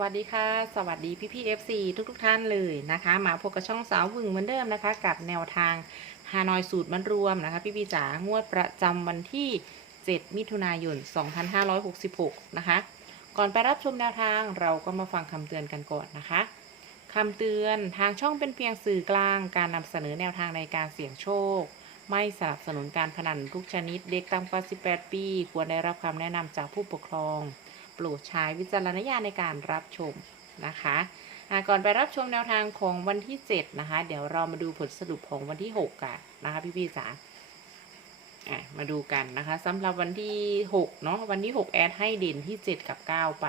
วัสดีค่ะ สวัสดีพี่พี่เอฟซีทุกทุกท่านเลยนะคะ มาพบกับช่องสาววึงเหมือนเดิมนะคะ กับแนวทางฮานอยสูตรมันรวมนะคะ พี่พี่จ๋างวดประจำวันที่ 7 มิถุนายน 2566 นะคะ ก่อนไปรับชมแนวทางเราก็มาฟังคำเตือนกันก่อนนะคะคำเตือนทางช่องเป็นเพียงสื่อกลางการนำเสนอแนวทางในการเสี่ยงโชค ไม่สนับสนุนการพนันทุกชนิดเด็กต่ำกว่า 18 ปี ควรได้รับคำแนะนำจากผู้ปกครอง โปรดใช้วิจารณญาณในการรับชมนะคะก่อนไปรับชมแนวทางของวันที่ 7 นะคะ เดี๋ยวเรามาดูผลสรุปของวันที่ 6 กันนะคะพี่พี่จ๋ามาดูกันนะคะสำหรับวันที่ 6 เนาะวันที่ 6 แอดให้เด่นที่ 7 กับ 9 ไป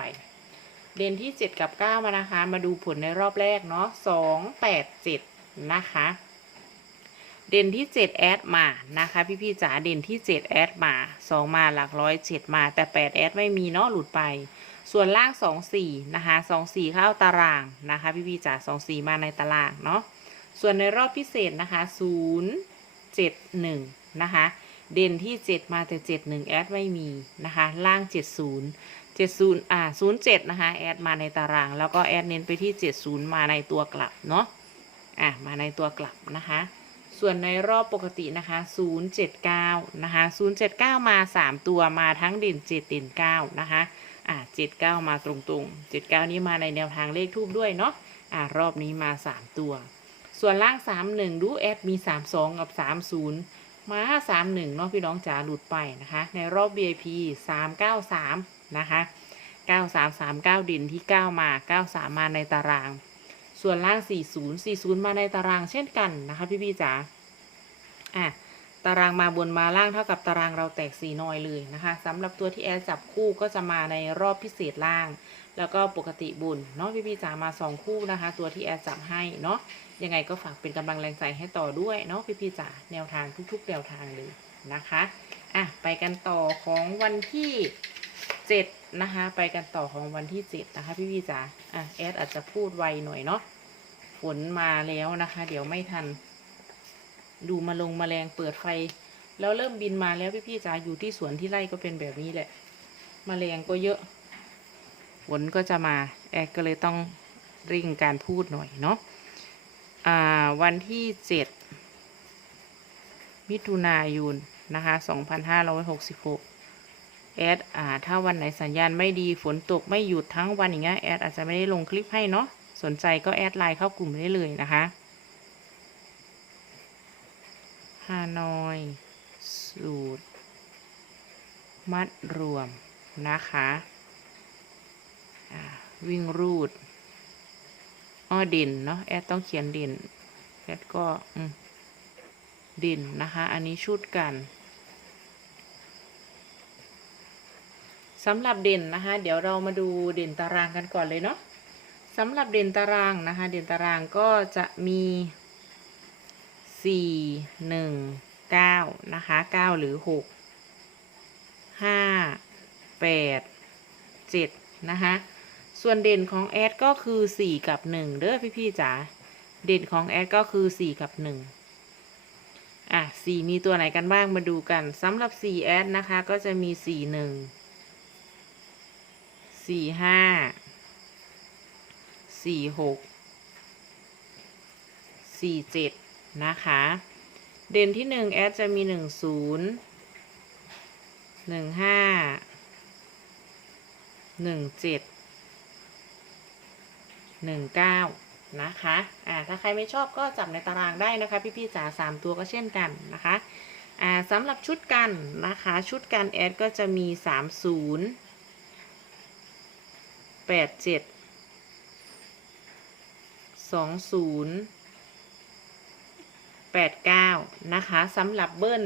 เด่นที่ 7 กับ 9 มานะคะ มาดูผลในรอบแรกเนาะ2 8 7 นะคะ เด่นที่ 7 แอดมานะคะพี่พี่ๆจ๋าเด่นที่ 7 แอดมา 2 มาหลักร้อย 7 มาแต่ 8 แอดไม่มีเนาะหลุดไป ส่วนล่าง 2 4 นะคะ 2 4 เข้าตารางนะคะพี่พี่ๆจ๋า2 4 มาในตารางเนาะส่วนในรอบพิเศษนะคะ0 7 1 นะคะ เด่นที่ 7 มาแต่ 7 1 แอดไม่มีนะคะ ล่าง 70 70อ่า07 นะคะ แอดมาในตาราง แล้วก็แอดเน้นไปที่ 70 มาในตัวกลับเนาะอะมาในตัวกลับนะคะ ส่วนในรอบปกตินะคะ 079 นะคะ 079 มา 3 ตัวมาทั้งเด่น 7 เด่น 9 นะคะ อ่า79 มาตรงๆ 79 นี้มาในแนวทางเลขทูบด้วยเนาะ อ่ารอบนี้มา 3 ตัว ส่วนล่าง 31 ดูแอดมี 32 กับ 30 มา 31 เนาะพี่น้องจ๋าหลุดไปนะคะ ในรอบ VIP 393 นะคะ 9339 เด่นที่ 9 มา 93 มาในตาราง ส่วนล่าง 40 40 มาในตารางเช่นกันนะคะพี่พี่จ๋าอะตารางมาบนมาล่างเท่ากับตารางเราแตกสีนอยเลยนะคะสำหรับตัวที่แอดจับคู่ก็จะมาในรอบพิเศษล่าง แล้วก็ปกติบุญเนาะพี่พี่จ๋ามาสองคู่นะคะ ตัวที่แอดจับให้เนาะยังไงก็ฝากเป็นกำลังแรงใจให้ต่อด้วยเนาะพี่พี่จ๋าแนวทางทุกๆแนวทางเลยนะคะอะไปกันต่อของวันที่ เจ็ดนะคะ ไปกันต่อของวันที่เจ็ดนะคะ พี่พี่จ๋าอะแอดอาจจะพูดไวหน่อยเนาะฝนมาแล้วนะคะ เดี๋ยวไม่ทัน ดูมาลงมาแมลงเปิดไฟ แล้วเริ่มบินมาแล้วพี่ๆจ๋าอยู่ที่สวนที่ไร่ก็เป็นแบบนี้แหละมาแมลงก็เยอะฝนก็จะมา แอดก็เลยต้องริ่งการพูดหน่อยเนาะอ่า วันที่เจ็ดมิถุนายนนะคะสองพันห้าร้อยหกสิบหก แอดอ่าถ้าวันไหนสัญญาณไม่ดีฝนตกไม่หยุดทั้งวันอย่างเงี้ยแอดอาจจะไม่ได้ลงคลิปให้เนาะสนใจก็แอดไลน์เข้ากลุ่มได้เลยนะคะฮานอย สูตร มัดรวมนะคะวิ่งรูดอ้อด่นเนาะแอดต้องเขียนด่นแอดก็ด่นนะคะ อันนี้ชุดกัน สำหรับเด่นนะคะ เดี๋ยวเรามาดูเด่นตารางกันก่อนเลยเนาะสำหรับเด่นตารางนะคะ เด่นตารางก็จะมีสี่หนึ่งเก้านะคะเก้าหรือหกห้าแปดเจ็ดนะคะส่วนเด่นของแอดก็คือสี่กับหนึ่งเด้อพี่ๆจ๋าเด่นของแอดก็คือสี่กับหนึ่งอะสี่มีตัวไหนกันบ้างมาดูกันสำหรับสี่แอดนะคะก็จะมีสี่หนึ่ง สี่ห้า สี่หก สี่เจ็ดนะคะ เด่นที่หนึ่งแอดจะมีหนึ่งศูนย์หนึ่งห้า หนึ่งเจ็ด หนึ่งเก้านะคะ อ่า ถ้าใครไม่ชอบก็จับในตารางได้นะคะพี่ๆจ๋าสามตัวก็เช่นกันนะคะ อ่าสำหรับชุดกันนะคะ ชุดกันแอดก็จะมีสามศูนย์ แปดเจ็ดสองศูนย์แปดเก้านะคะสำหรับเบิ้ล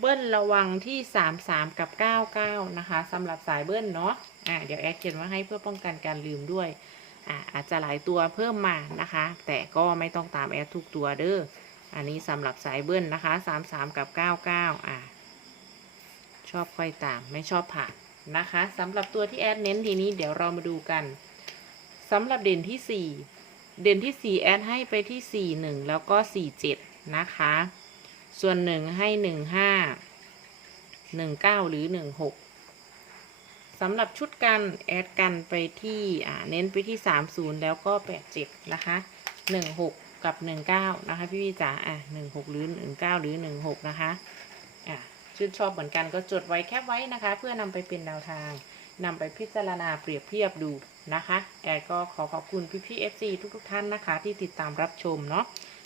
เบิ้ลระวังที่สามสามกับเก้าเก้านะคะสำหรับสายเบิ้ลเนาะอ่าเดี๋ยวแอดเขียนมาให้เพื่อป้องกันการลืมด้วยอ่าอาจจะหลายตัวเพิ่มมานะคะ แต่ก็ไม่ต้องตามแอดทุกตัวเด้ออันนี้สำหรับสายเบิ้ลนะคะสามสามกับเก้าเก้าอ่าชอบค่อยตามไม่ชอบผ่าน นะคะสำหรับตัวที่แอดเน้นทีนี้เดี๋ยวเรามาดูกันสำหรับเด่นที่สี่เด่นที่ 4 แอดให้ไปที่ 4 1 แล้วก็ 4 7 นะคะ ส่วน 1 ให้ 1 5 1 9 หรือ 1 6สำหรับชุดกัน แอดกันไปที่เน้นไปที่ 30 แล้วก็ 87 นะคะ 16 กับ 19 นะคะ พี่พี่จ๋าอะ16 หรือ 19 หรือ 16 นะคะอะ ชื่นชอบเหมือนกันก็จดไว้แคปไว้นะคะ เพื่อนำไปเป็นแนวทางนำไปพิจารณาเปรียบเทียบดูนะคะแอดก็ขอขอบคุณพี่พี่ๆ FC ทุกๆท่านนะคะ ที่ติดตามรับชมเนาะ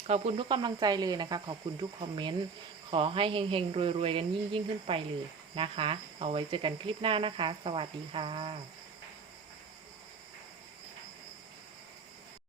ขอบคุณทุกกำลังใจเลยนะคะ ขอบคุณทุกคอมเมนต์ขอให้เฮงๆรวยๆกันยิ่งๆขึ้นไปเลยนะคะ เอาไว้เจอกันคลิปหน้านะคะ สวัสดีค่ะ